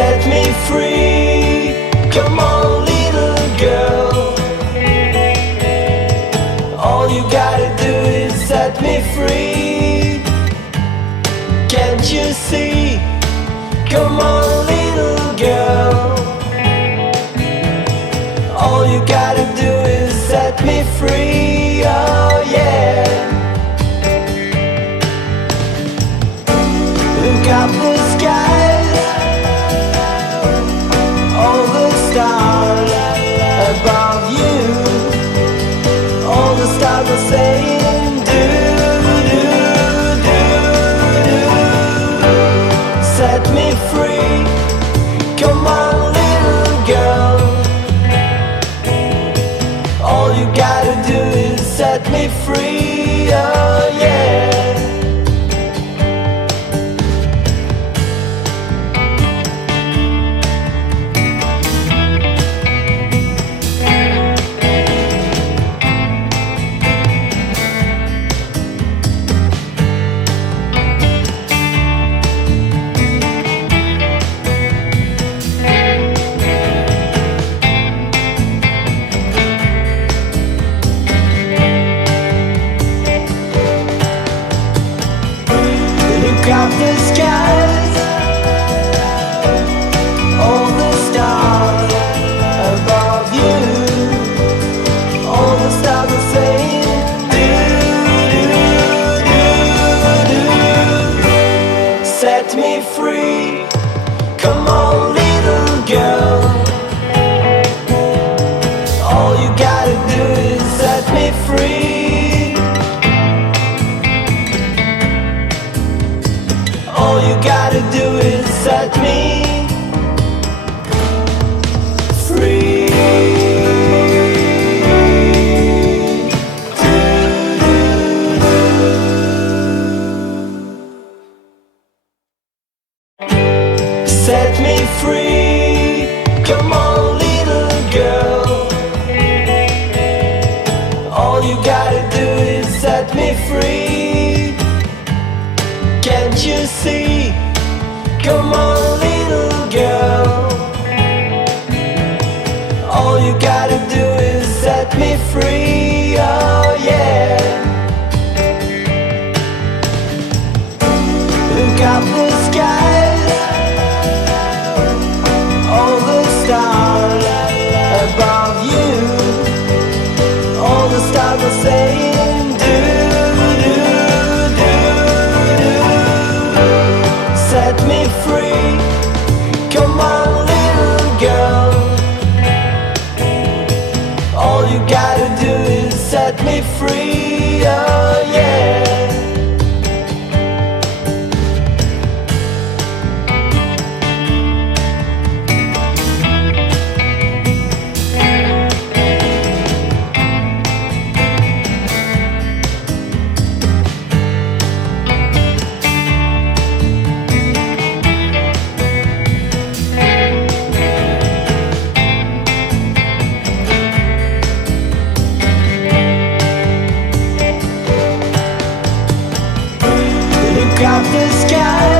Set me free, come on little girl. All you gotta do is set me free. Can't you see? Come on little girl. All you gotta do is set me free, oh yeah. Look up the skies, all the stars above you. All the stars are saying do, do, do, do. Set me free, come on little girl. All you gotta do is set me free, oh yeah. Look up the skies, all the stars above you. All the stars are saying do, do, do, do. Set me free, come on little girl. All you gotta do is set me free. All you gotta do is set me free. Set me free, come on little girl. All you gotta do is set me free. Can't you see? Come on little girl. All you gotta do is set me free, oh yeah. Look up the skies, all the stars above you. All the stars are saying do, do, do, do. Set me free, come on little girl. All you gotta do is set me free, oh yeah. Look up the sky,